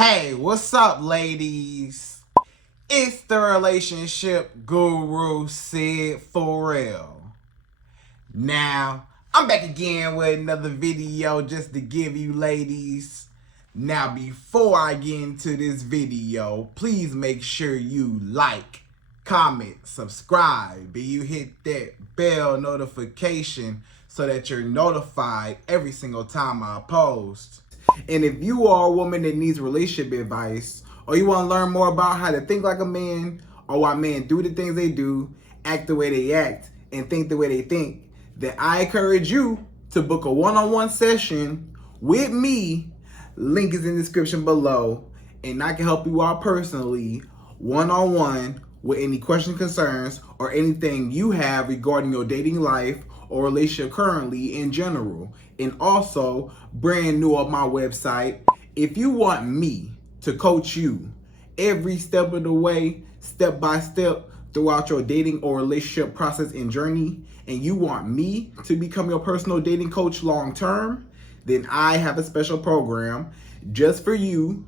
Hey, what's up, ladies? It's the relationship guru, Sydd Ferrell. Now, I'm back again with another video just to give you ladies. Now, before I get into this video, please make sure you like, comment, subscribe, and you hit that bell notification so that you're notified every single time I post. And if you are a woman that needs relationship advice, or you want to learn more about how to think like a man, or why men do the things they do, act the way they act, and think the way they think, then I encourage you to book a one-on-one session with me. Link is in the description below, and I can help you out personally, one-on-one, with any questions, concerns, or anything you have regarding your dating life or relationship currently in general. And also, brand new on my website, if you want me to coach you every step of the way, step by step, throughout your dating or relationship process and journey, and you want me to become your personal dating coach long term, then I have a special program just for you.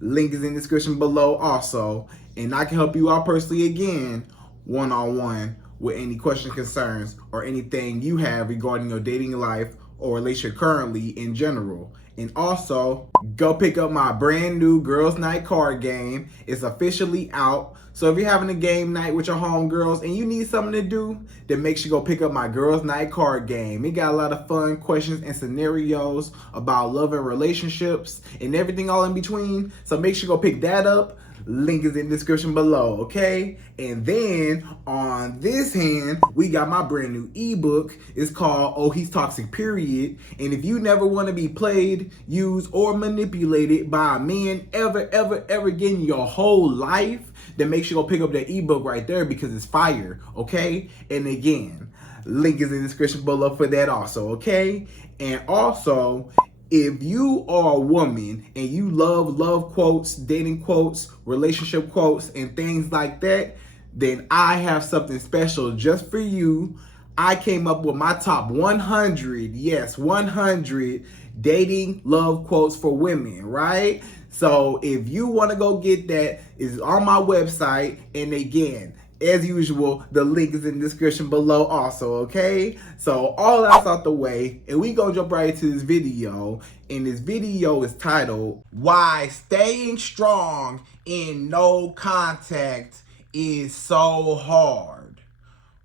Link is in the description below also, and I can help you out personally again, one-on-one, with any questions, concerns, or anything you have regarding your dating life or relationship currently in general. And also, go pick up my brand new Girls Night card game. It's officially out. So if you're having a game night with your homegirls and you need something to do, then make sure you go pick up my Girls Night card game. It got a lot of fun questions and scenarios about love and relationships and everything all in between. So make sure you go pick that up. Link is in the description below, okay? And then on this hand, we got my brand new ebook. It's called Oh He's Toxic Period. And if you never want to be played, used, or manipulated by a man ever again in your whole life, then make sure you go pick up that ebook right there because it's fire, okay? And again, link is in the description below for that also, okay? And also, if you are a woman and you love quotes, dating quotes, relationship quotes, and things like that, then I have something special just for you. I came up with my top 100, yes, 100 dating love quotes for women, right? So if you want to go get that, it's on my website. And again, as usual, the link is in the description below also, okay? So all that's out the way, and we gonna jump right into this video. And this video is titled, Why Staying Strong in No Contact is So Hard.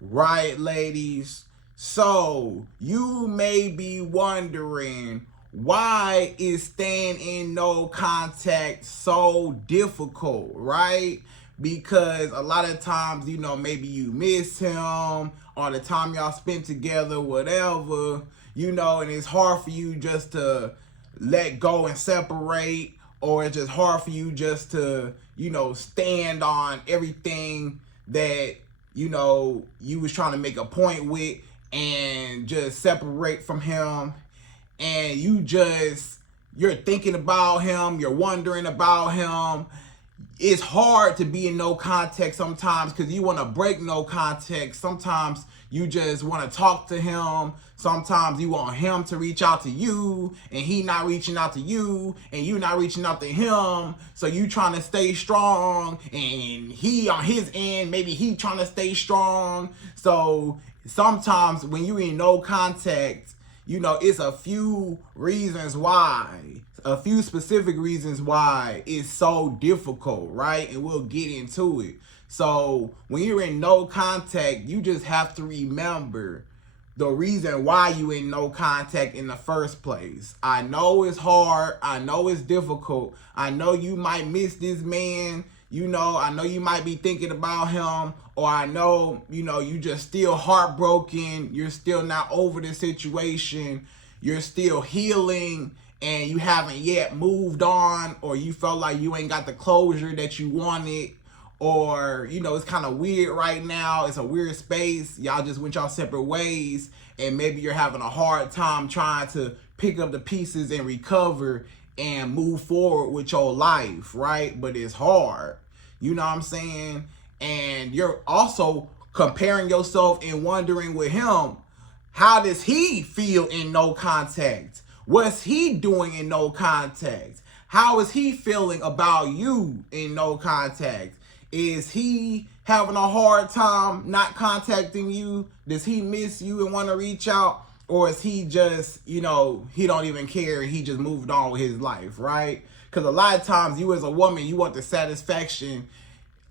Right, ladies? So you may be wondering, why is staying in no contact so difficult, right? Because a lot of times, you know, maybe you miss him or the time y'all spent together, whatever, you know, and it's hard for you just to let go and separate, or it's just hard for you just to, you know, stand on everything that, you know, you was trying to make a point with and just separate from him. And you're thinking about him, you're wondering about him. It's hard to be in no contact sometimes because you want to break no contact. Sometimes you just want to talk to him. Sometimes you want him to reach out to you and he not reaching out to you and you not reaching out to him. So you trying to stay strong and he on his end, maybe he trying to stay strong. So sometimes when you're in no contact, you know, it's a few reasons why, a few specific reasons why it's so difficult, right? And we'll get into it. So when you're in no contact, you just have to remember the reason why you in no contact in the first place. I know it's hard. I know it's difficult. I know you might miss this man. You know, I know you might be thinking about him, or I know, you know, you just still heartbroken. You're still not over the situation. You're still healing and you haven't yet moved on, or you felt like you ain't got the closure that you wanted, or, you know, it's kind of weird right now. It's a weird space. Y'all just went y'all separate ways, and maybe you're having a hard time trying to pick up the pieces and recover and move forward with your life, right? But it's hard, you know what I'm saying? And you're also comparing yourself and wondering with him, how does he feel in no contact? What's he doing in no contact? How is he feeling about you in no contact? Is he having a hard time not contacting you? Does he miss you and want to reach out? Or is he just, he don't even care and he just moved on with his life, right? Because a lot of times you as a woman, you want the satisfaction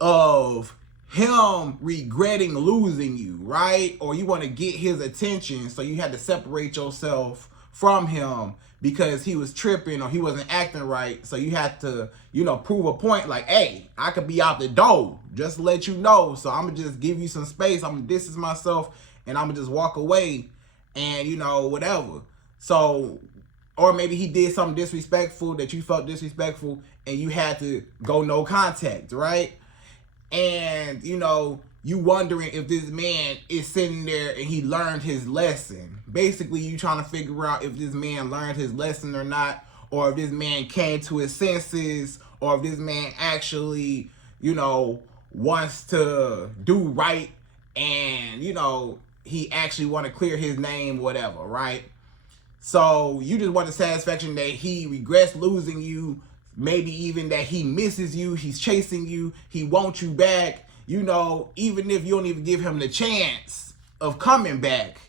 of him regretting losing you, right? Or you want to get his attention, so you had to separate yourself from him because he was tripping or he wasn't acting right. So you had to, prove a point like, hey, I could be out the door, just to let you know. So I'm going to just give you some space. I'm going to distance myself and I'm going to just walk away and, whatever. So, or maybe he did something disrespectful that you felt disrespectful and you had to go no contact, right? And, you wondering if this man is sitting there and he learned his lesson. Basically, you trying to figure out if this man learned his lesson or not, or if this man came to his senses, or if this man actually, wants to do right and, he actually want to clear his name, whatever, right? So you just want the satisfaction that he regrets losing you, maybe even that he misses you, he's chasing you, he wants you back, even if you don't even give him the chance of coming back,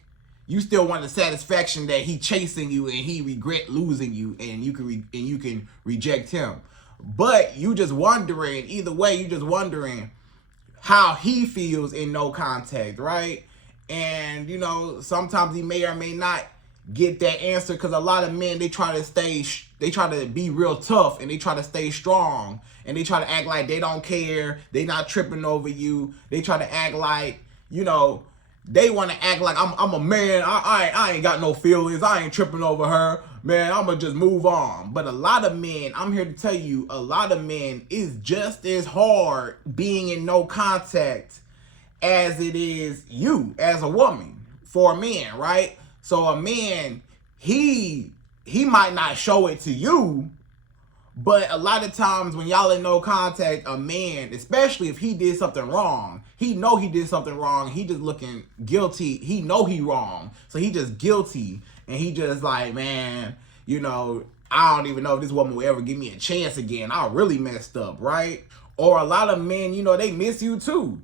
you still want the satisfaction that he chasing you and he regret losing you and you can reject him. But you just wondering, either way, you just wondering how he feels in no contact, right? And, sometimes he may or may not get that answer because a lot of men, they try to be real tough and they try to stay strong and they try to act like they don't care. They not tripping over you. They try to act like, they want to act like I'm a man. I ain't got no feelings. I ain't tripping over her. Man, I'm going to just move on. But a lot of men, I'm here to tell you, a lot of men is just as hard being in no contact as it is you as a woman for a man, right? So a man, he might not show it to you, but a lot of times when y'all in no contact, a man, especially if he did something wrong, he know he did something wrong, he just looking guilty, he know he wrong, so he just guilty, and he just like, man, I don't even know if this woman will ever give me a chance again, I really messed up, right? Or a lot of men, they miss you too.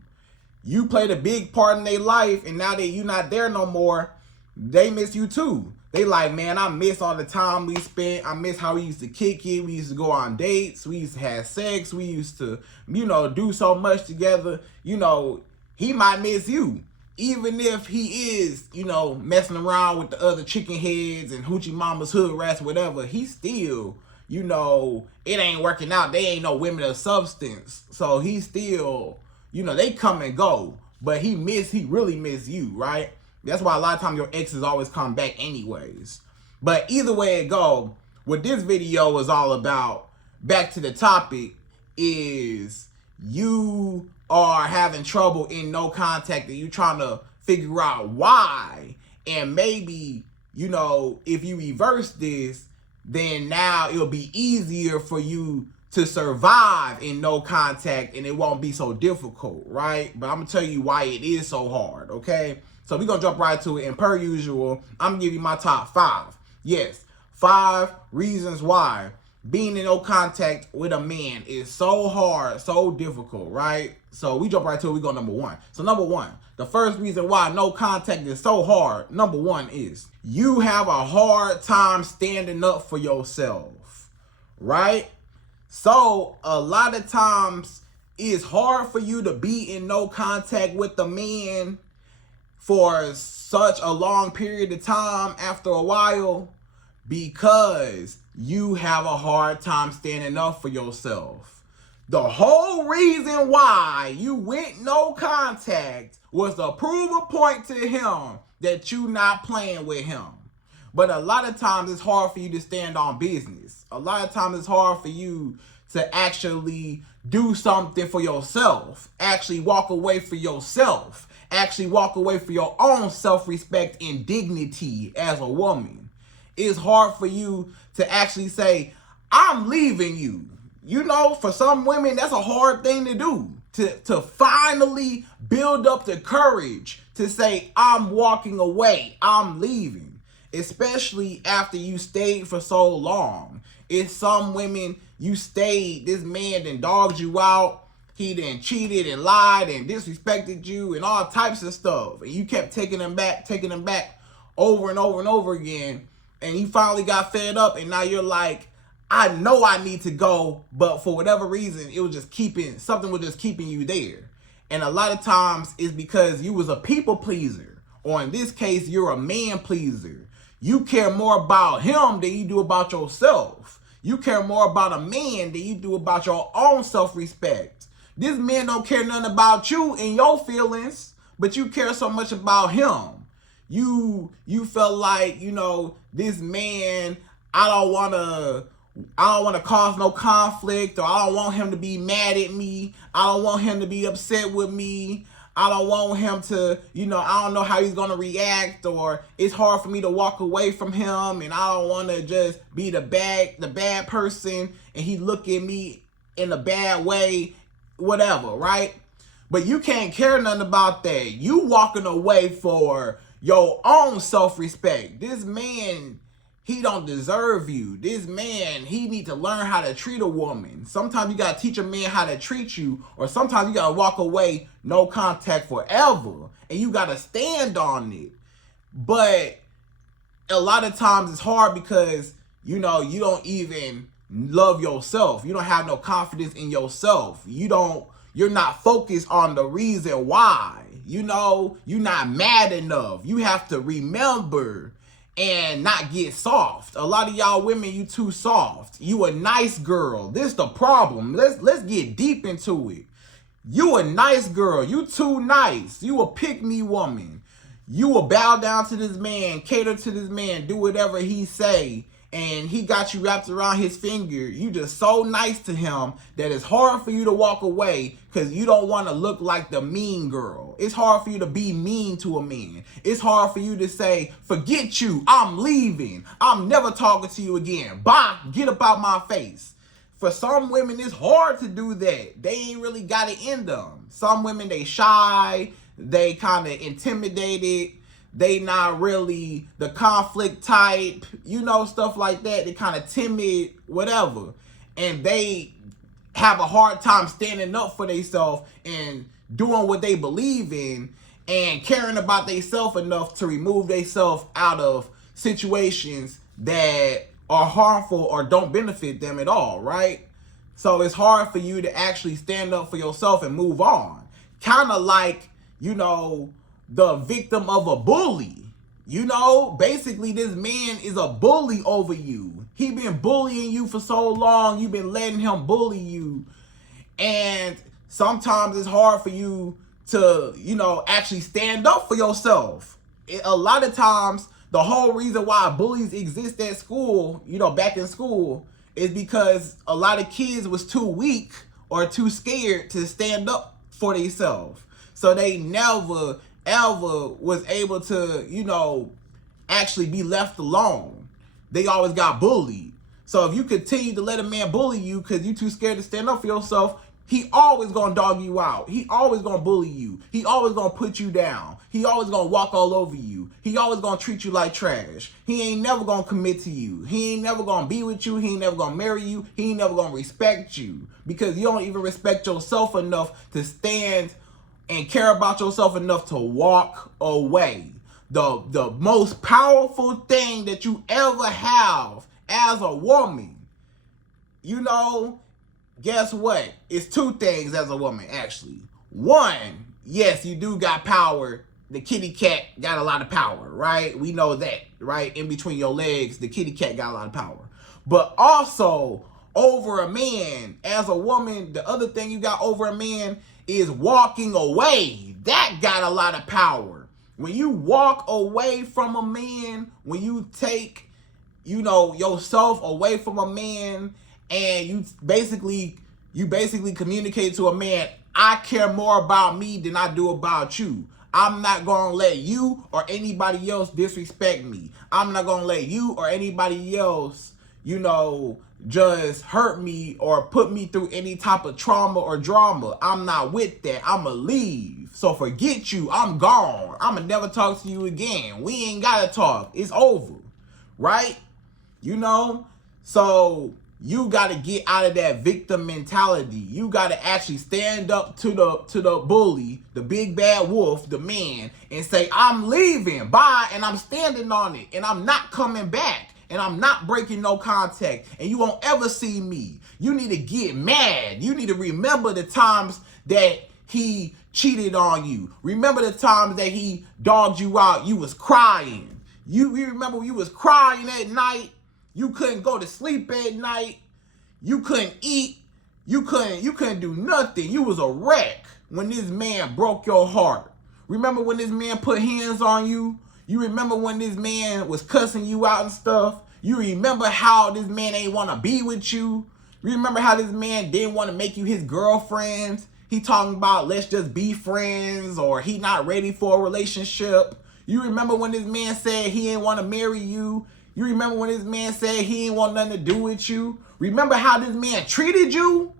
You played a big part in their life, and now that you not there no more, they miss you too. They like, man, I miss all the time we spent. I miss how we used to kick it. We used to go on dates. We used to have sex. We used to, do so much together. He might miss you. Even if he is, messing around with the other chicken heads and hoochie mamas, hood rats, whatever, he still, it ain't working out. They ain't no women of substance. So he still, they come and go. But he really miss you, right? That's why a lot of times your exes always come back anyways. But either way it go, what this video is all about, back to the topic, is you are having trouble in no contact and you trying to figure out why. And maybe, if you reverse this, then now it'll be easier for you to survive in no contact and it won't be so difficult, right? But I'm going to tell you why it is so hard, okay? So we're going to jump right to it. And per usual, I'm going to give you my top 5. Yes, 5 reasons why being in no contact with a man is so hard, so difficult, right? So we jump right to it. We go number 1. So number 1, the first reason why no contact is so hard, number 1 is you have a hard time standing up for yourself, right? So a lot of times it's hard for you to be in no contact with the man for such a long period of time after a while because you have a hard time standing up for yourself. The whole reason why you went no contact was to prove a point to him that you not playing with him. But a lot of times it's hard for you to stand on business. A lot of times it's hard for you to actually do something for yourself, actually walk away for yourself, actually walk away for your own self-respect and dignity as a woman. It's hard for you to actually say, I'm leaving you. For some women, that's a hard thing to do. To finally build up the courage to say, I'm walking away, I'm leaving. Especially after you stayed for so long. It's some women, you stayed, this man then dogged you out, he then cheated and lied and disrespected you and all types of stuff. And you kept taking him back over and over and over again. And you finally got fed up, and now you're like, I know I need to go, but for whatever reason, something was just keeping you there. And a lot of times it's because you was a people pleaser, or in this case, you're a man pleaser. You care more about him than you do about yourself. You care more about a man than you do about your own self-respect. This man don't care nothing about you and your feelings, but you care so much about him. You felt like, this man, I don't want to cause no conflict, or I don't want him to be mad at me. I don't want him to be upset with me. I don't want him to, I don't know how he's going to react, or it's hard for me to walk away from him, and I don't want to just be the bad person and he look at me in a bad way, whatever, right? But you can't care nothing about that. You walking away for your own self-respect. This man, he don't deserve you. This man, he need to learn how to treat a woman. Sometimes you gotta teach a man how to treat you, or sometimes you gotta walk away, no contact forever, and you gotta stand on it. But a lot of times it's hard because, you don't even love yourself. You don't have no confidence in yourself. You're not focused on the reason why. You're not mad enough. You have to remember and not get soft. A lot of y'all women, you too soft. You a nice girl. This the problem. Let's get deep into it. You a nice girl. You too nice. You a pick-me woman. You will bow down to this man, cater to this man, do whatever he say, and he got you wrapped around his finger. You just so nice to him that it's hard for you to walk away because you don't want to look like the mean girl. It's hard for you to be mean to a man. It's hard for you to say, forget you, I'm leaving. I'm never talking to you again. Bye, get up out my face. For some women, it's hard to do that. They ain't really got it in them. Some women, they shy, they kind of intimidated. They not really the conflict type, stuff like that. They kind of timid, whatever. And they have a hard time standing up for themselves and doing what they believe in and caring about themselves enough to remove themselves out of situations that are harmful or don't benefit them at all, right? So it's hard for you to actually stand up for yourself and move on. Kind of like, the victim of a bully. Basically this man is a bully over you. He been bullying you for so long. You've been letting him bully you. And sometimes it's hard for you to, actually stand up for yourself. A lot of times, the whole reason why bullies exist at school, back in school, is because a lot of kids was too weak or too scared to stand up for themselves. So they never ever was able to, actually be left alone. They always got bullied. So if you continue to let a man bully you because you too scared to stand up for yourself, he always gonna dog you out. He always gonna bully you. He always gonna put you down. He always gonna walk all over you. He always gonna treat you like trash. He ain't never gonna commit to you. He ain't never gonna be with you. He ain't never gonna marry you. He ain't never gonna respect you because you don't even respect yourself enough to stand and care about yourself enough to walk away. The most powerful thing that you ever have as a woman, guess what? It's two things as a woman, actually. One, yes, you do got power. The kitty cat got a lot of power, right? We know that, right? In between your legs, the kitty cat got a lot of power. But also, over a man, as a woman, the other thing you got over a man is walking away. That got a lot of power. When you walk away from a man, when you take, yourself away from a man, and you basically communicate to a man, I care more about me than I do about you. I'm not going to let you or anybody else disrespect me. I'm not going to let you or anybody else, just hurt me or put me through any type of trauma or drama. I'm not with that. I'ma leave. So forget you. I'm gone. I'ma never talk to you again. We ain't gotta talk. It's over. Right? So You got to get out of that victim mentality. You got to actually stand up to the bully, the big bad wolf, the man, and say, I'm leaving, bye, and I'm standing on it, and I'm not coming back, and I'm not breaking no contact, and you won't ever see me. You need to get mad. You need to remember the times that he cheated on you. Remember the times that he dogged you out. You was crying. You remember you was crying at night. You couldn't go to sleep at night. You couldn't eat. You couldn't do nothing. You was a wreck when this man broke your heart. Remember when this man put hands on you? You remember when this man was cussing you out and stuff? You remember how this man ain't want to be with you? You remember how this man didn't want to make you his girlfriend? He talking about let's just be friends, or he not ready for a relationship. You remember when this man said he didn't want to marry you? You remember when this man said he didn't want nothing to do with you? Remember how this man treated you?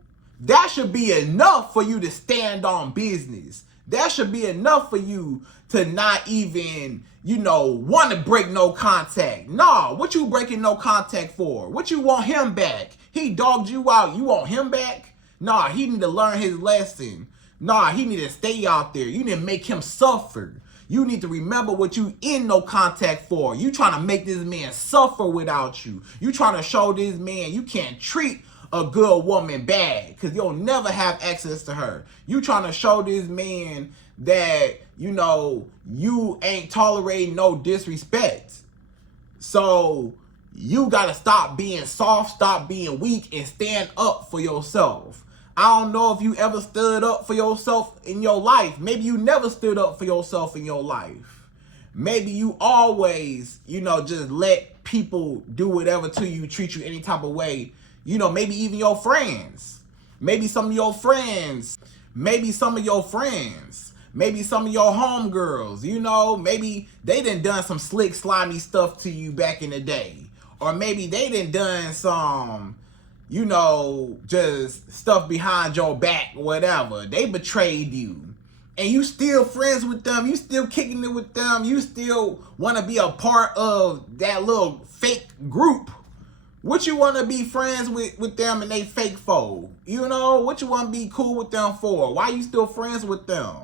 That should be enough for you to stand on business. That should be enough for you to not even, want to break no contact. Nah, what you breaking no contact for? What you want him back? He dogged you out. You want him back? Nah, he need to learn his lesson. Nah, he need to stay out there. You need to make him suffer. You need to remember what you in no contact for. You trying to make this man suffer without you. You trying to show this man you can't treat a good woman bad because you'll never have access to her. You trying to show this man that, you ain't tolerating no disrespect. So you got to stop being soft, stop being weak, and stand up for yourself. I don't know if you ever stood up for yourself in your life. Maybe you never stood up for yourself in your life. Maybe you always, just let people do whatever to you, treat you any type of way. Maybe even your friends. Maybe some of your friends. Maybe some of your friends. Maybe some of your homegirls. Maybe they done some slick, slimy stuff to you back in the day. Or maybe they done some, just stuff behind your back, whatever. They betrayed you. And you still friends with them. You still kicking it with them. You still want to be a part of that little fake group. What you want to be friends with them and they fake for? What you want to be cool with them for? Why you still friends with them?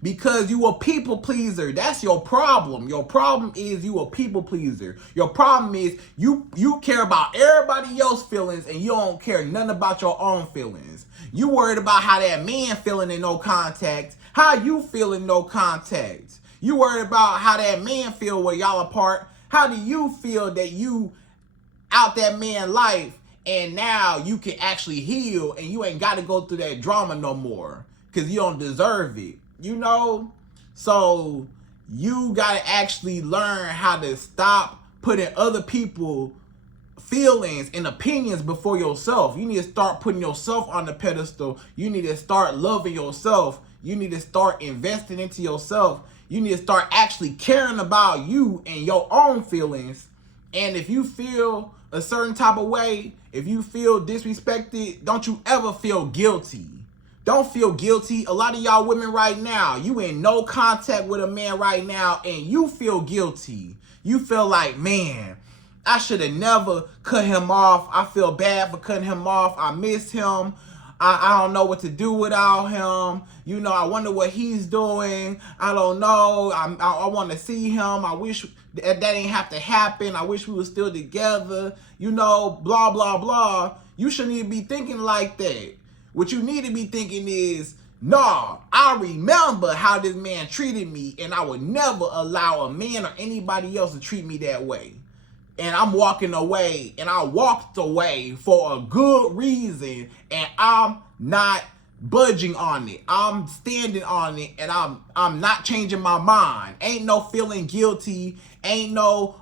Because you a people pleaser. That's your problem. Your problem is you a people pleaser. Your problem is you care about everybody else's feelings and you don't care nothing about your own feelings. You worried about how that man feeling in no contact. How you feel in no contact. You worried about how that man feel when y'all apart. How do you feel that you out that man's life and now you can actually heal and you ain't got to go through that drama no more because you don't deserve it. So you got to actually learn how to stop putting other people's feelings and opinions before yourself. You need to start putting yourself on the pedestal. You need to start loving yourself. You need to start investing into yourself. You need to start actually caring about you and your own feelings. And if you feel a certain type of way, if you feel disrespected, don't you ever feel guilty. Don't feel guilty. A lot of y'all women right now, you in no contact with a man right now and you feel guilty. You feel like, man, I should have never cut him off. I feel bad for cutting him off. I miss him. I don't know what to do without him. I wonder what he's doing. I don't know. I want to see him. I wish that ain't have to happen. I wish we were still together. Blah, blah, blah. You shouldn't even be thinking like that. What you need to be thinking is, nah, I remember how this man treated me and I would never allow a man or anybody else to treat me that way. And I'm walking away and I walked away for a good reason and I'm not budging on it. I'm standing on it and I'm not changing my mind. Ain't no feeling guilty. Ain't no,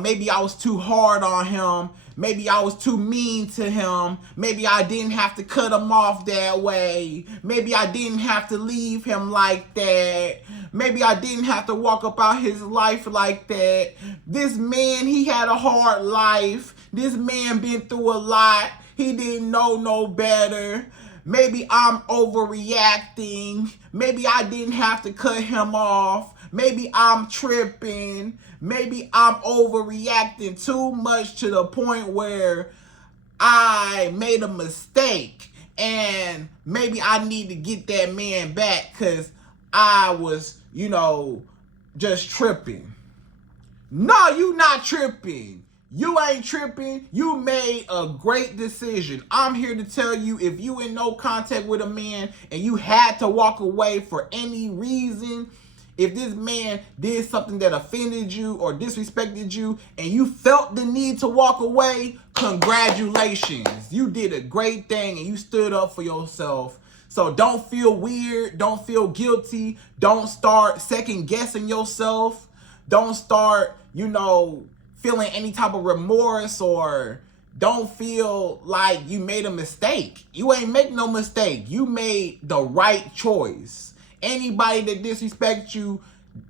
maybe I was too hard on him. Maybe I was too mean to him. Maybe I didn't have to cut him off that way. Maybe I didn't have to leave him like that. Maybe I didn't have to walk about his life like that. This man, he had a hard life. This man been through a lot. He didn't know no better. Maybe I'm overreacting. Maybe I didn't have to cut him off. Maybe I'm tripping. Maybe I'm overreacting too much to the point where I made a mistake and maybe I need to get that man back because I was, just tripping. No, you not tripping. You ain't tripping. You made a great decision. I'm here to tell you, if you in no contact with a man and you had to walk away for any reason, if this man did something that offended you or disrespected you and you felt the need to walk away, congratulations. You did a great thing and you stood up for yourself. So don't feel weird. Don't feel guilty. Don't start second guessing yourself. Don't start, feeling any type of remorse, or don't feel like you made a mistake. You ain't make no mistake. You made the right choice. Anybody that disrespects you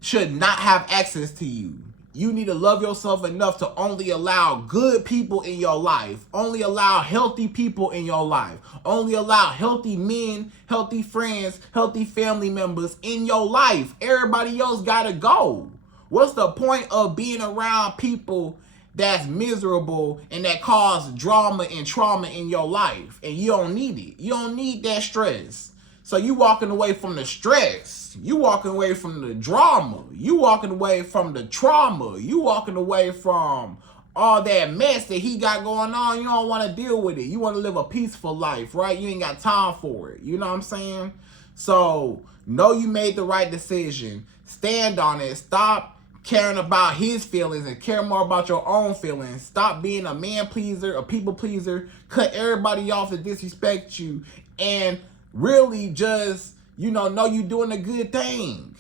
should not have access to you. You need to love yourself enough to only allow good people in your life. Only allow healthy people in your life. Only allow healthy men, healthy friends, healthy family members in your life. Everybody else gotta go. What's the point of being around people that's miserable and that cause drama and trauma in your life? And you don't need it. You don't need that stress. So you walking away from the stress. You walking away from the drama. You walking away from the trauma. You walking away from all that mess that he got going on. You don't want to deal with it. You want to live a peaceful life, right? You ain't got time for it. You know what I'm saying? So know you made the right decision. Stand on it. Stop caring about his feelings and care more about your own feelings. Stop being a man pleaser, a people pleaser. Cut everybody off that disrespect you, and really just, know you're doing a good thing.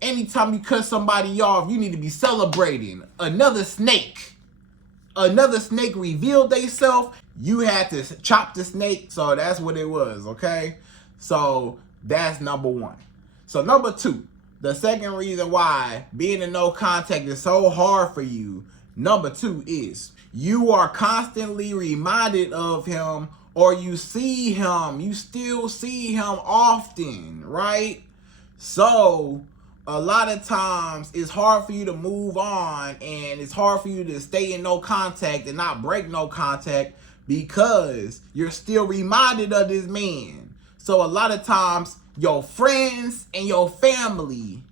Anytime you cut somebody off, you need to be celebrating. Another snake revealed themselves. You had to chop the snake, so that's what it was, okay? So that's number one. So number two, the second reason why being in no contact is so hard for you, number two, is you are constantly reminded of him, or you still see him often, right? So a lot of times it's hard for you to move on, and it's hard for you to stay in no contact and not break no contact because you're still reminded of this man. So a lot of times your friends and your family,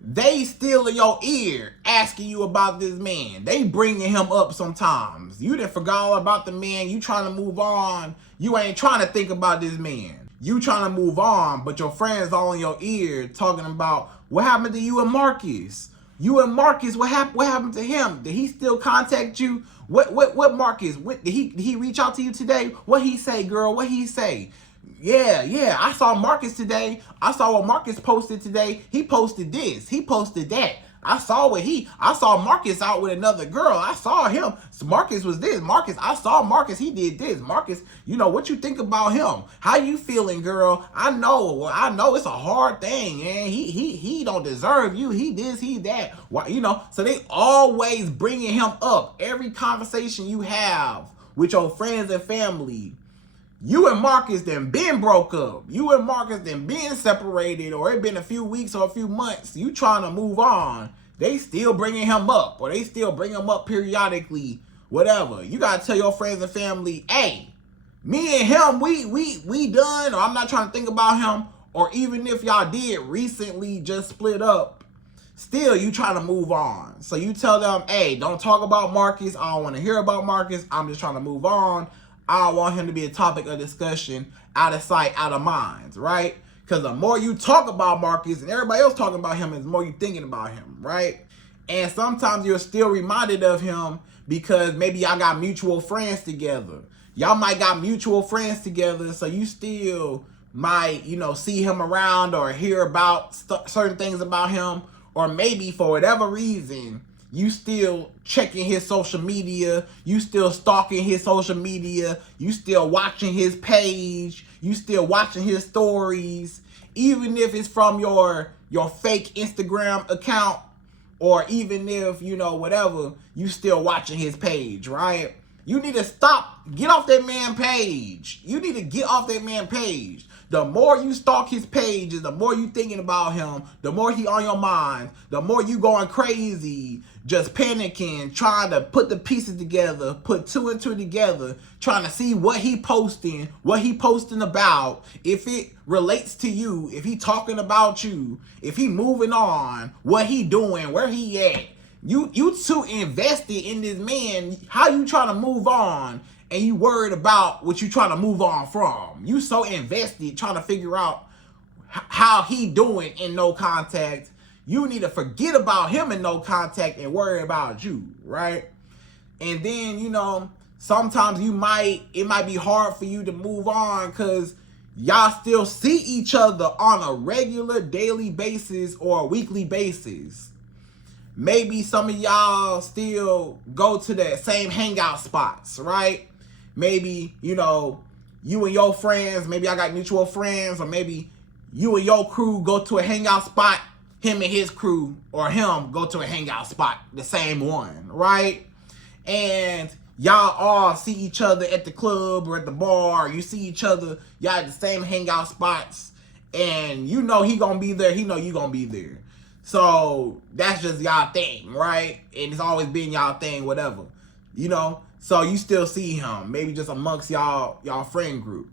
they still in your ear asking you about this man. They bringing him up sometimes. You done forgot all about the man. You trying to move on. You ain't trying to think about this man. You trying to move on, but your friends all in your ear talking about what happened to you and Marcus. You and Marcus, what happened to him? Did he still contact you? What Marcus? Did he reach out to you today? What he say, girl? What he say? Yeah, I saw Marcus today. I saw what Marcus posted today. He posted this. He posted that. I saw Marcus out with another girl. I saw him. So Marcus was this. I saw Marcus. He did this. Marcus, what you think about him? How you feeling, girl? I know it's a hard thing, man. He don't deserve you. He this, he that. Why, so they always bringing him up. Every conversation you have with your friends and family, you and Marcus then been broke up. You and Marcus then been separated, or it been a few weeks or a few months. You trying to move on. They still bringing him up, or they still bring him up periodically, whatever. You got to tell your friends and family, hey, me and him, we done, or I'm not trying to think about him. Or even if y'all did recently just split up, still you trying to move on. So you tell them, hey, don't talk about Marcus. I don't want to hear about Marcus. I'm just trying to move on. I don't want him to be a topic of discussion, out of sight, out of mind, right? Because the more you talk about Marcus and everybody else talking about him, the more you thinking about him, right? And sometimes you're still reminded of him because maybe y'all got mutual friends together. Y'all might got mutual friends together, so you still might, see him around or hear about certain things about him. Or maybe for whatever reason, you still checking his social media, you still stalking his social media, you still watching his page, you still watching his stories, even if it's from your fake Instagram account, or even if, whatever, you still watching his page, right? You need to stop. Get off that man page. You need to get off that man page. The more you stalk his pages, the more you thinking about him, the more he on your mind, the more you going crazy, just panicking, trying to put the pieces together, put two and two together, trying to see what he posting about, if it relates to you, if he talking about you, if he moving on, what he doing, where he at. You too invested in this man. How you trying to move on and you worried about what you trying to move on from? You so invested trying to figure out how he doing in no contact. You need to forget about him in no contact and worry about you, right? And then, you know, sometimes it might be hard for you to move on because y'all still see each other on a regular daily basis or a weekly basis. Maybe some of y'all still go to the same hangout spots, right? Maybe, you know, you and your friends, maybe I got mutual friends, or maybe you and your crew go to a hangout spot, him and his crew, or him go to a hangout spot, the same one, right? And y'all all see each other at the club or at the bar, you see each other, y'all at the same hangout spots, and you know he gonna be there, he know you gonna be there. So that's just y'all thing, right? And it's always been y'all thing, whatever, you know? So you still see him, maybe just amongst y'all friend group.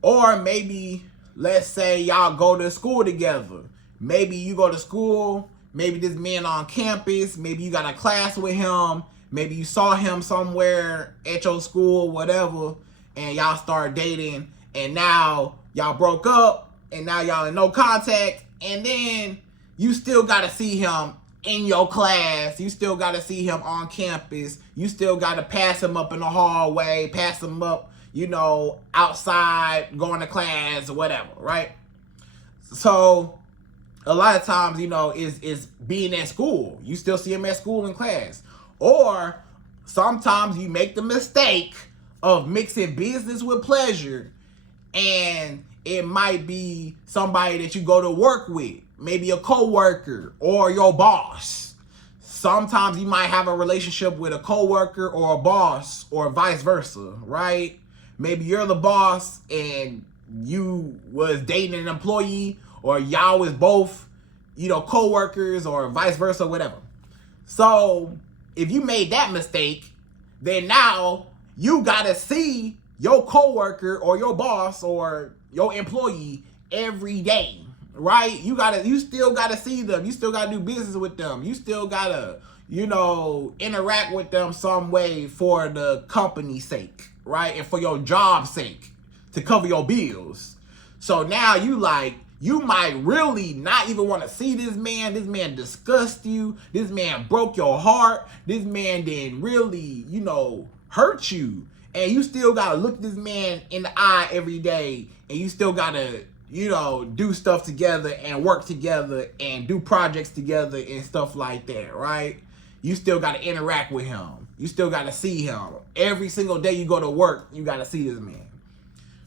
Or maybe, let's say y'all go to school together. Maybe you go to school, maybe this man on campus, maybe you got a class with him, maybe you saw him somewhere at your school, whatever, and y'all start dating, and now y'all broke up, and now y'all in no contact, and then you still got to see him in your class. You still got to see him on campus. You still got to pass him up in the hallway, pass him up, you know, outside, going to class or whatever, right? So a lot of times, you know, is being at school. You still see him at school in class. Or sometimes you make the mistake of mixing business with pleasure, and it might be somebody that you go to work with, maybe a coworker or your boss. Sometimes you might have a relationship with a coworker or a boss, or vice versa, right? Maybe you're the boss and you was dating an employee, or y'all was both, you know, coworkers, or vice versa, whatever. So if you made that mistake, then now you gotta see your coworker or your boss or your employee every day, right? You still gotta see them. You still gotta do business with them. You still gotta, you know, interact with them some way for the company's sake, right? And for your job's sake, to cover your bills. So now you might really not even want to see this man. This man disgusts you. This man broke your heart. This man didn't really, you know, hurt you. And you still got to look this man in the eye every day. And you still got to, you know, do stuff together and work together and do projects together and stuff like that, right? You still got to interact with him. You still got to see him. Every single day you go to work, you got to see this man.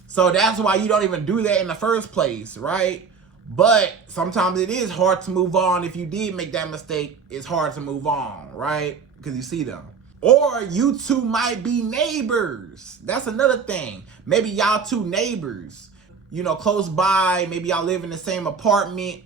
So that's why you don't even do that in the first place, right? But sometimes it is hard to move on. If you did make that mistake, it's hard to move on, right? Because you see them. Or you two might be neighbors. That's another thing. Maybe y'all two neighbors, you know, close by. Maybe y'all live in the same apartment,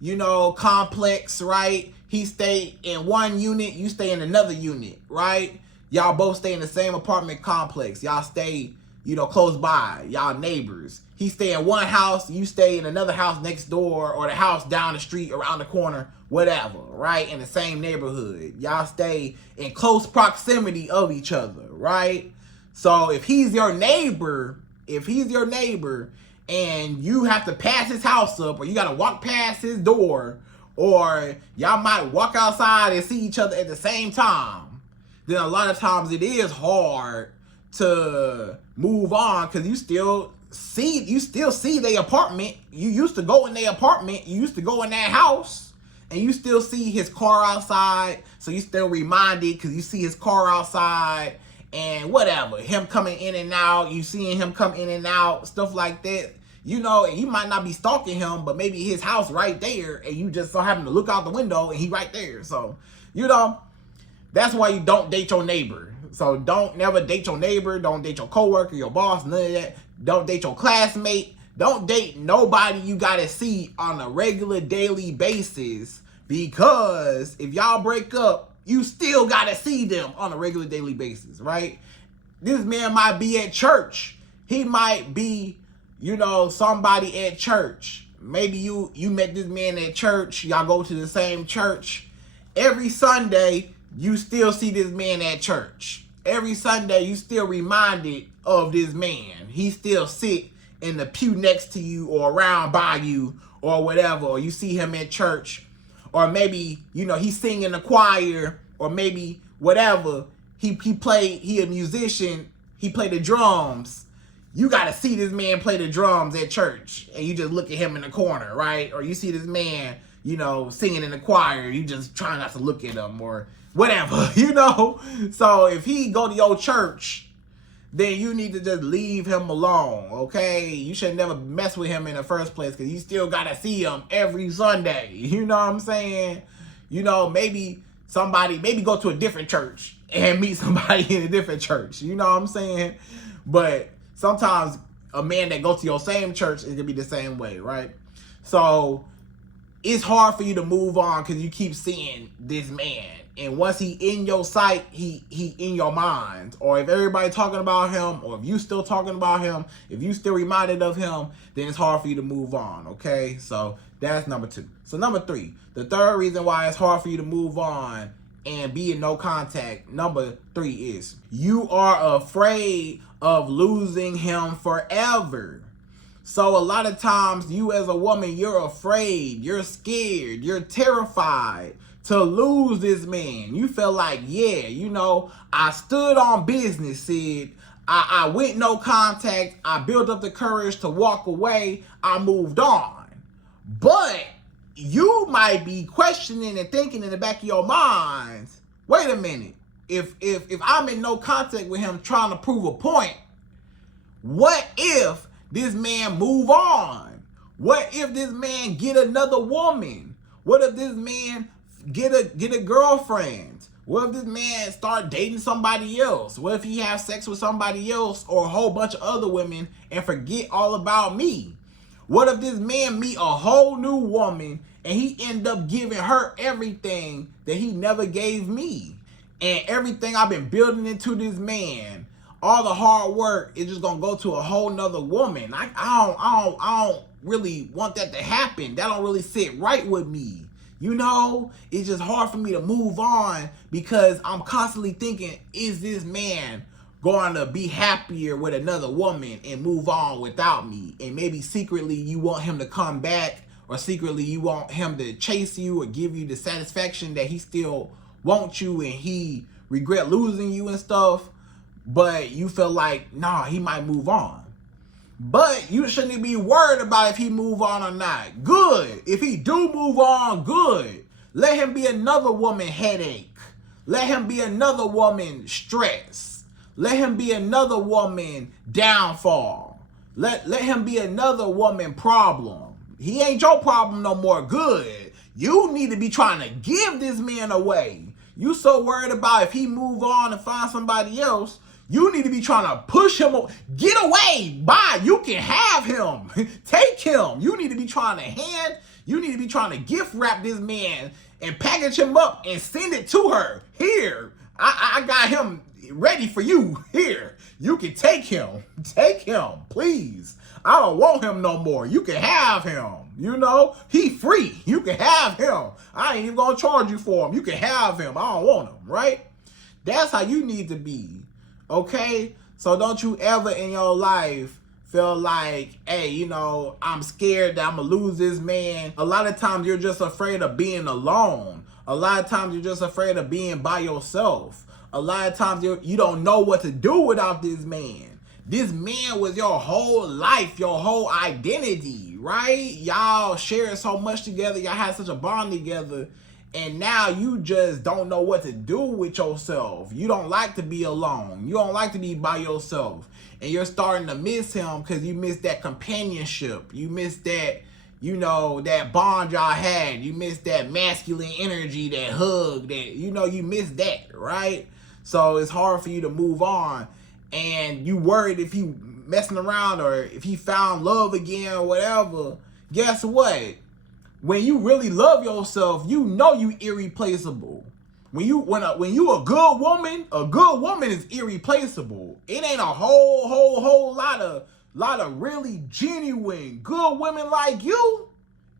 you know, complex, right? He stay in one unit, you stay in another unit, right? Y'all both stay in the same apartment complex. Y'all stay, you know, close by. Y'all neighbors. He stay in one house, you stay in another house next door, or the house down the street, around the corner, whatever, right? In the same neighborhood. Y'all stay in close proximity of each other, right? So if he's your neighbor, and you have to pass his house up, or you got to walk past his door, or y'all might walk outside and see each other at the same time, then a lot of times it is hard to move on, because you still see their apartment. You used to go in their apartment, you used to go in that house, and you still see his car outside, so you still reminded because you see his car outside and whatever, him coming in and out, you seeing him come in and out, stuff like that, you know. And you might not be stalking him, but maybe his house right there, and you just so happen to look out the window and he right there. So, you know, that's why you don't date your neighbor. So don't never date your neighbor, don't date your coworker, your boss, none of that. Don't date your classmate. Don't date nobody you gotta see on a regular daily basis, because if y'all break up, you still gotta see them on a regular daily basis, right? This man might be at church. He might be, somebody at church. Maybe you met this man at church. Y'all go to the same church. Every Sunday, you still see this man at church. Every Sunday, you still reminded of this man. He still sit in the pew next to you or around by you or whatever. Or you see him at church. Or maybe, he sing in the choir. Or maybe whatever. He a musician. He play the drums. You got to see this man play the drums at church. And you just look at him in the corner, right? Or you see this man, singing in the choir. You just try not to look at him or whatever, So if he go to your church, then you need to just leave him alone, okay? You should never mess with him in the first place, because you still got to see him every Sunday. You know what I'm saying? Maybe go to a different church and meet somebody in a different church. You know what I'm saying? But sometimes a man that goes to your same church is going to be the same way, right? So it's hard for you to move on because you keep seeing this man. And once he in your sight, he in your mind. Or if everybody talking about him, or if you still talking about him, if you still reminded of him, then it's hard for you to move on, okay? So that's number 2. So number 3, the third reason why it's hard for you to move on and be in no contact, number 3 is you are afraid of losing him forever. So a lot of times you as a woman, you're afraid, you're scared, you're terrified to lose this man. You feel like, I stood on business, Syd. I went no contact. I built up the courage to walk away. I moved on. But you might be questioning and thinking in the back of your mind, wait a minute. If I'm in no contact with him trying to prove a point, what if this man move on? What if this man get another woman? What if this man get a girlfriend? What if this man start dating somebody else? What if he have sex with somebody else or a whole bunch of other women and forget all about me? What if this man meet a whole new woman and he end up giving her everything that he never gave me? And everything I've been building into this man, all the hard work is just gonna go to a whole nother woman. I don't really want that to happen. That don't really sit right with me. It's just hard for me to move on because I'm constantly thinking, is this man going to be happier with another woman and move on without me? And maybe secretly you want him to come back, or secretly you want him to chase you or give you the satisfaction that he still wants you and he regret losing you and stuff. But you feel like, nah, he might move on. But you shouldn't be worried about if he move on or not. Good. If he do move on, good. Let him be another woman headache. Let him be another woman stress. Let him be another woman downfall. Let him be another woman problem. He ain't your problem no more. Good. You need to be trying to give this man away. You so worried about if he move on and find somebody else, you need to be trying to push him. Get away. Bye. You can have him. Take him. You need to be trying to gift wrap this man and package him up and send it to her. Here. I got him ready for you. Here. You can take him. Take him. Please. I don't want him no more. You can have him. He free. You can have him. I ain't even gonna charge you for him. You can have him. I don't want him. Right? That's how you need to be. Okay? So don't you ever in your life feel like, hey, I'm scared that I'm going to lose this man. A lot of times you're just afraid of being alone. A lot of times you're just afraid of being by yourself. A lot of times you don't know what to do without this man. This man was your whole life, your whole identity, right? Y'all shared so much together. Y'all had such a bond together. And now you just don't know what to do with yourself. You don't like to be alone. You don't like to be by yourself. And you're starting to miss him because you miss that companionship. You miss that, that bond y'all had. You miss that masculine energy, that hug, that, you miss that, right? So it's hard for you to move on. And you worried if he messing around or if he found love again or whatever. Guess what? When you really love yourself, you know you irreplaceable. When you a good woman is irreplaceable. It ain't a whole lot of really genuine good women like you.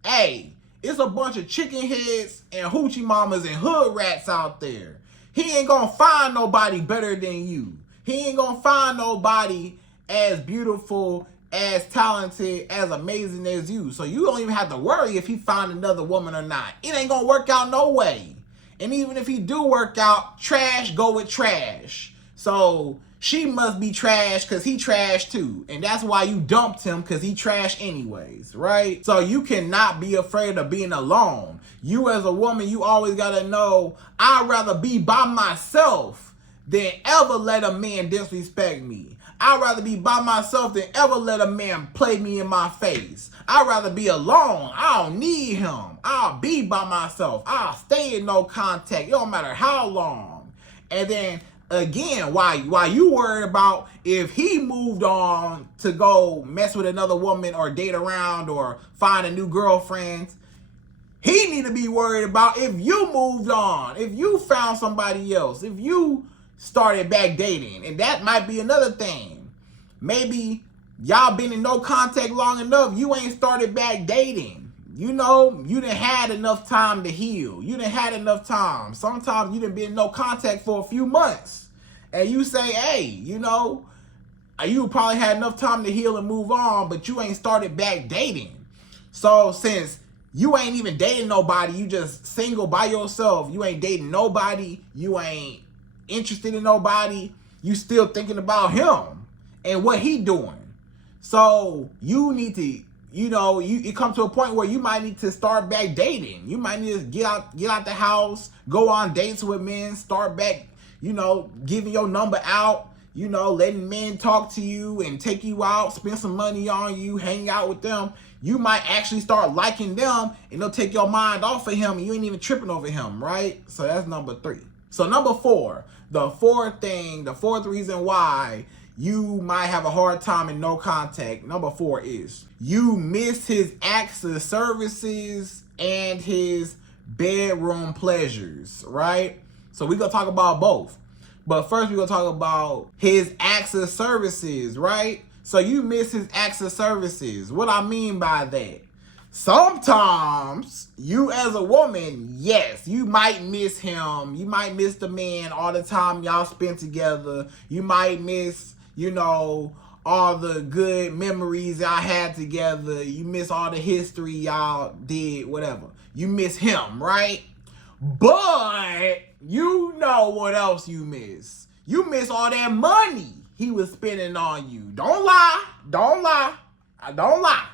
Hey, it's a bunch of chicken heads and hoochie mamas and hood rats out there. He ain't gonna find nobody better than you. He ain't gonna find nobody as beautiful, as talented, as amazing as you. So you don't even have to worry if he find another woman or not. It ain't gonna work out no way. And even if he do work out, trash go with trash. So she must be trash because he trash too. And that's why you dumped him, because he trash anyways, right? So you cannot be afraid of being alone. You as a woman, you always gotta know, I'd rather be by myself than ever let a man disrespect me. I'd rather be by myself than ever let a man play me in my face. I'd rather be alone. I don't need him. I'll be by myself. I'll stay in no contact. It don't matter how long. And then again, why you worried about if he moved on to go mess with another woman or date around or find a new girlfriend, he need to be worried about if you moved on, if you found somebody else, if you started back dating. And that might be another thing. Maybe y'all been in no contact long enough, you ain't started back dating. You know, you done had enough time to heal. You done had enough time. Sometimes you done been in no contact for a few months. And you say, hey, you know, you probably had enough time to heal and move on, but you ain't started back dating. So since you ain't even dating nobody, you just single by yourself, you ain't dating nobody, you ain't interested in nobody, you still thinking about him and what he doing. So you need to, you know, it comes to a point where you might need to start back dating. You might need to get out the house, go on dates with men, start back, you know, giving your number out, you know, letting men talk to you and take you out, spend some money on you, hang out with them. You might actually start liking them and they'll take your mind off of him and you ain't even tripping over him, right? So that's number 3. So number 4, the fourth reason why you might have a hard time in no contact, number 4 is you miss his acts of services and his bedroom pleasures, right? So we're going to talk about both. But first we're going to talk about his acts of services, right? So you miss his acts of services. What I mean by that? Sometimes you as a woman, yes, you might miss him. You might miss the man all the time y'all spend together. You might miss, you know, all the good memories y'all had together. You miss all the history y'all did, whatever. You miss him, right? But you know what else you miss. You miss all that money he was spending on you. Don't lie. Don't lie. Don't lie.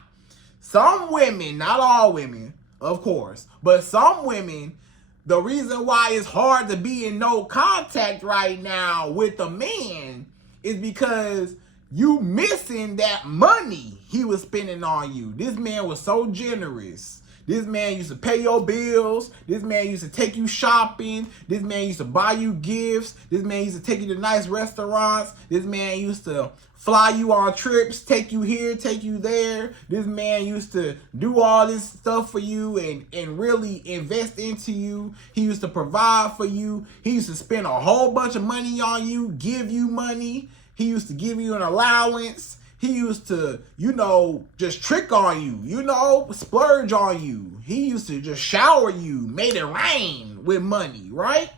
Some women, not all women, of course, but some women, the reason why it's hard to be in no contact right now with a man is because you missing that money he was spending on you. This man was so generous. This man used to pay your bills. This man used to take you shopping. This man used to buy you gifts. This man used to take you to nice restaurants. This man used to fly you on trips, take you here, take you there. This man used to do all this stuff for you and really invest into you. He used to provide for you. He used to spend a whole bunch of money on you, give you money. He used to give you an allowance. He used to, you know, just trick on you, you know, splurge on you. He used to just shower you, made it rain with money, right?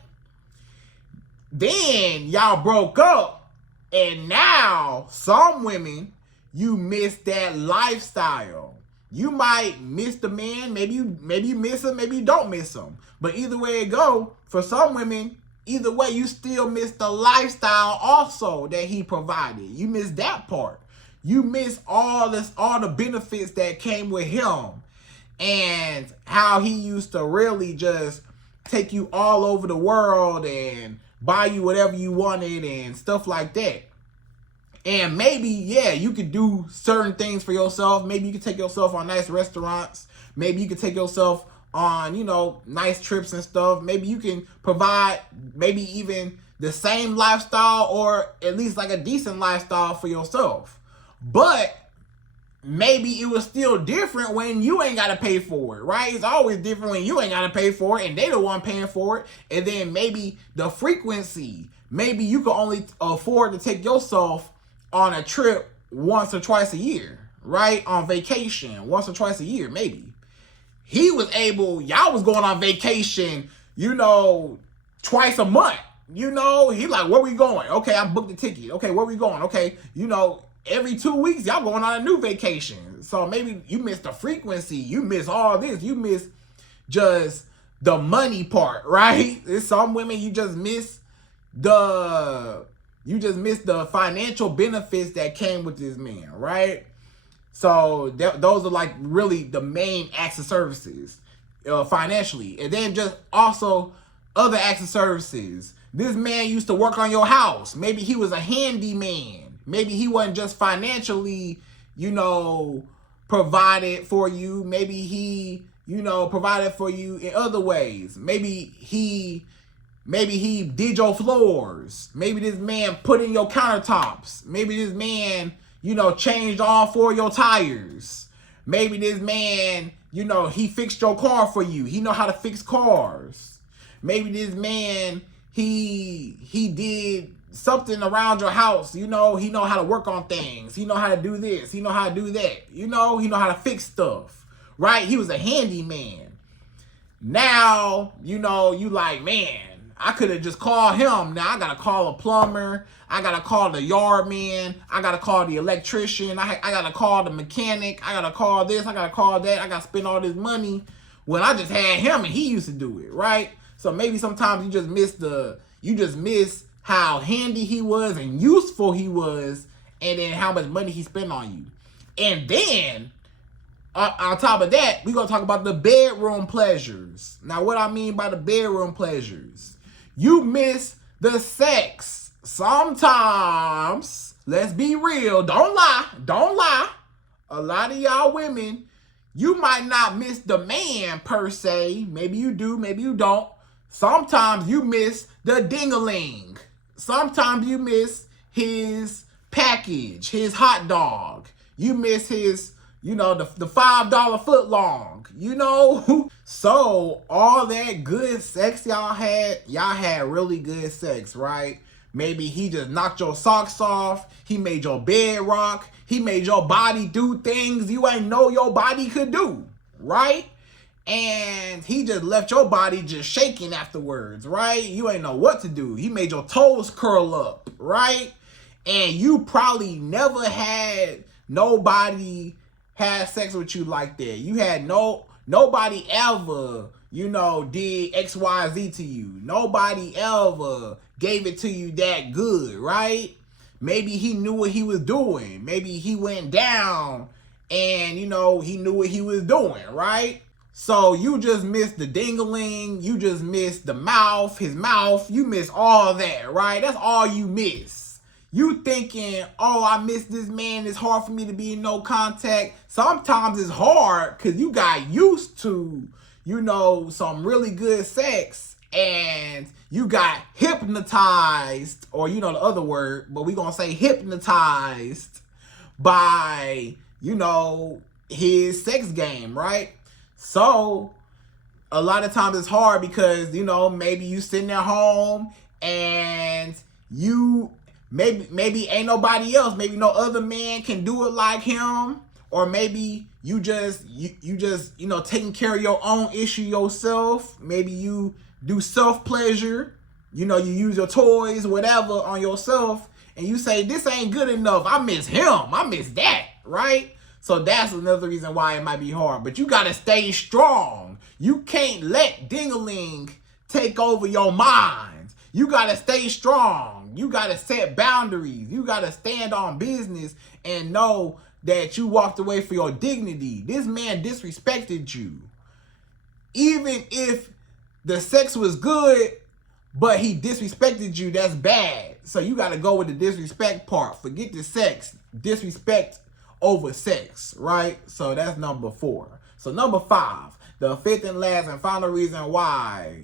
Then y'all broke up. And now, some women, you miss that lifestyle. You might miss the man. Maybe you miss him. Maybe you don't miss him. But either way it go, for some women, either way, you still miss the lifestyle also that he provided. You miss that part. You miss all the benefits that came with him. And how he used to really just take you all over the world and buy you whatever you wanted and stuff like that. And maybe, yeah, you could do certain things for yourself. Maybe you could take yourself on nice restaurants. Maybe you could take yourself on, you know, nice trips and stuff. Maybe you can provide, maybe even the same lifestyle, or at least like a decent lifestyle for yourself. But maybe it was still different when you ain't got to pay for it, right? It's always different when you ain't got to pay for it and they the one paying for it. And then maybe the frequency, maybe you can only afford to take yourself on a trip once or twice a year, right? On vacation once or twice a year, maybe. He was able, y'all was going on vacation, twice a month. He like, where we going? Okay, I booked the ticket. Okay, where we going? Okay, every 2 weeks, y'all going on a new vacation. So maybe you miss the frequency. You miss all this. You miss just the money part, right? There's some women you just miss the financial benefits that came with this man, right? So those are like really the main acts of services financially. And then just also other acts of services. This man used to work on your house. Maybe he was a handyman. Maybe he wasn't just financially, provided for you. Maybe he, provided for you in other ways. Maybe he did your floors. Maybe this man put in your countertops. Maybe this man, changed all 4 of your tires. Maybe this man, he fixed your car for you. He know how to fix cars. Maybe this man, he did something around your house. He know how to work on things. He know how to do this. He know how to do that. He know how to fix stuff, right? He was a handyman. Now, you like, man, I could have just called him. Now I got to call a plumber. I got to call the yard man. I got to call the electrician. I got to call the mechanic. I got to call this. I got to call that. I got to spend all this money when I just had him and he used to do it, right? So maybe sometimes you just miss how handy he was and useful he was, and then how much money he spent on you. And then on top of that, we're going to talk about the bedroom pleasures. Now, what I mean by the bedroom pleasures, you miss the sex. Sometimes, let's be real, don't lie. A lot of y'all women, you might not miss the man per se. Maybe you do, maybe you don't. Sometimes you miss the ding-a-ling. Sometimes you miss his package, his hot dog. You miss his, the $5 foot long, So all that good sex y'all had really good sex, right? Maybe he just knocked your socks off. He made your bed rock. He made your body do things you ain't know your body could do, right? And he just left your body just shaking afterwards, right? You ain't know what to do. He made your toes curl up, right? And you probably never had nobody have sex with you like that. You had nobody ever, did X, Y, Z to you. Nobody ever gave it to you that good, right? Maybe he knew what he was doing. Maybe he went down and, he knew what he was doing, right? So you just missed the ding-a-ling. You just missed the mouth, his mouth. You miss all that, right? That's all you miss. You thinking, oh, I miss this man. It's hard for me to be in no contact. Sometimes it's hard because you got used to, some really good sex, and you got hypnotized, or the other word, but we gonna say hypnotized by, his sex game, right? So a lot of times it's hard because, maybe you sitting at home and you maybe ain't nobody else. Maybe no other man can do it like him. Or maybe you just taking care of your own issue yourself. Maybe you do self-pleasure. You use your toys, whatever, on yourself. And you say, this ain't good enough. I miss him. I miss that, right? So that's another reason why it might be hard. But you got to stay strong. You can't let ding-a-ling take over your mind. You got to stay strong. You got to set boundaries. You got to stand on business and know that you walked away for your dignity. This man disrespected you. Even if the sex was good, but he disrespected you, that's bad. So you got to go with the disrespect part. Forget the sex. Disrespect over sex, right? So that's number 4. So number 5, the fifth and last and final reason why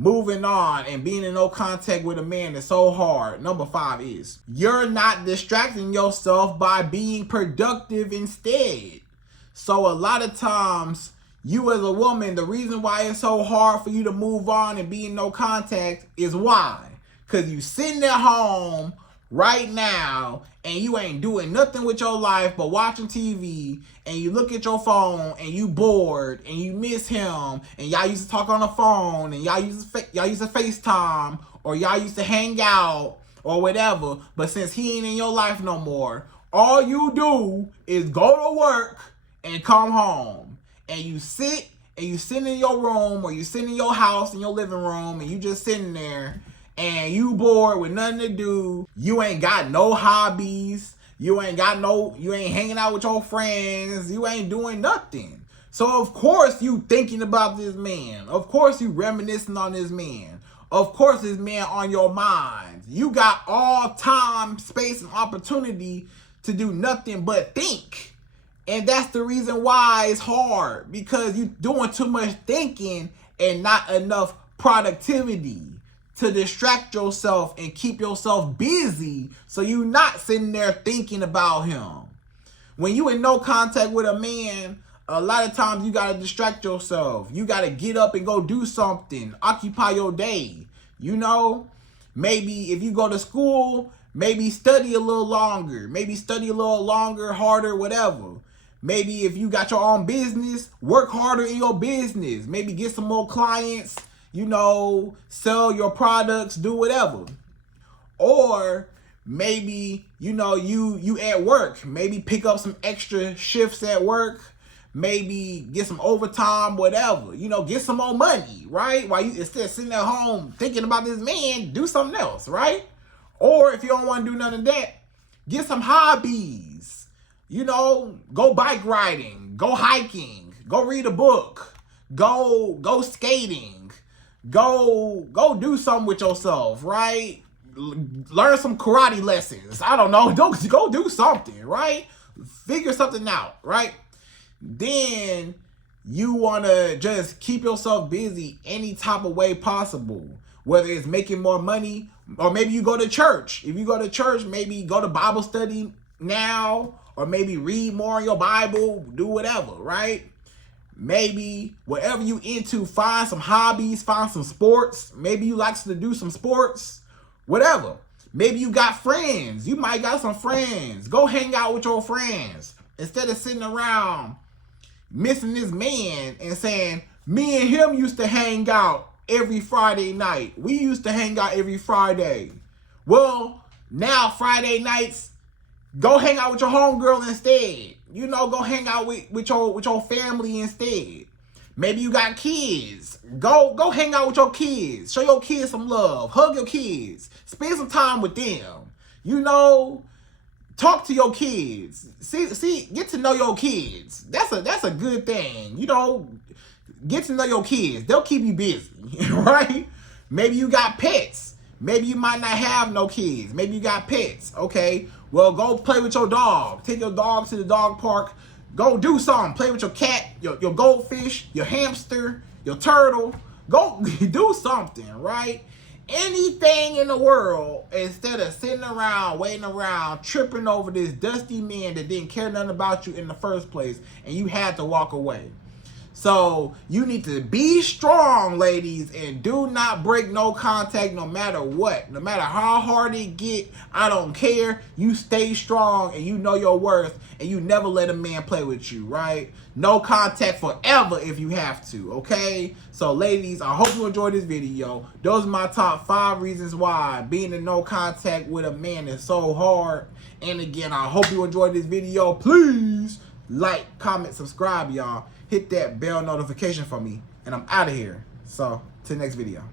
moving on and being in no contact with a man is so hard. Number 5 is you're not distracting yourself by being productive instead. So a lot of times, you as a woman, the reason why it's so hard for you to move on and be in no contact is why? Because you sitting at home right now and you ain't doing nothing with your life but watching TV, and you look at your phone and you bored and you miss him, and y'all used to talk on the phone, and y'all used to FaceTime, or y'all used to hang out or whatever. But since he ain't in your life no more, all you do is go to work and come home, and you sit in your room, or you sit in your house, in your living room, and you just sitting there and you bored with nothing to do. You ain't got no hobbies. You ain't hanging out with your friends. You ain't doing nothing. So of course you thinking about this man. Of course you reminiscing on this man. Of course this man on your mind. You got all time, space, and opportunity to do nothing but think. And that's the reason why it's hard, because you doing too much thinking and not enough productivity to distract yourself and keep yourself busy, so you not sitting there thinking about him. When you in no contact with a man, a lot of times you gotta distract yourself. You gotta get up and go do something, occupy your day. You know, maybe if you go to school, maybe study a little longer, harder, whatever. Maybe if you got your own business, work harder in your business. Maybe get some more clients, you know, sell your products, do whatever. Or maybe, you know, you at work, maybe pick up some extra shifts at work, maybe get some overtime, whatever, you know, get some more money, right? While you, instead of sitting at home thinking about this man, do something else, right? Or if you don't want to do none of that, get some hobbies, you know, go bike riding, go hiking, go read a book, go skating, go do something with yourself, right? Learn some karate lessons. I don't know. Go do something, right? Figure something out, right? Then you want to just keep yourself busy any type of way possible, whether it's making more money, or maybe you go to church. If you go to church, maybe go to Bible study now, or maybe read more in your Bible, do whatever, right? Maybe whatever you into, find some hobbies, find some sports. Maybe you like to do some sports, whatever. Maybe you got friends. You might got some friends. Go hang out with your friends. Instead of sitting around missing this man and saying, me and him used to hang out every Friday night. We used to hang out every Friday. Well, now Friday nights, go hang out with your homegirl instead. You know, go hang out with your family instead. Maybe you got kids. Go hang out with your kids. Show your kids some love. Hug your kids. Spend some time with them. You know, talk to your kids. See, get to know your kids. That's a good thing. You know, get to know your kids. They'll keep you busy, right? Maybe you got pets. Maybe you might not have no kids. Maybe you got pets. Okay, well, go play with your dog. Take your dog to the dog park. Go do something. Play with your cat, your goldfish, your hamster, your turtle. Go do something, right? Anything in the world, instead of sitting around, waiting around, tripping over this dusty man that didn't care nothing about you in the first place, and you had to walk away. So you need to be strong, ladies, and do not break no contact no matter what. No matter how hard it get, I don't care. You stay strong and you know your worth, and you never let a man play with you, right? No contact forever if you have to, okay? So ladies, I hope you enjoyed this video. Those are my top 5 reasons why being in no contact with a man is so hard. And again, I hope you enjoyed this video. Please like, comment, subscribe, y'all. Hit that bell notification for me, and I'm out of here. So, to the next video.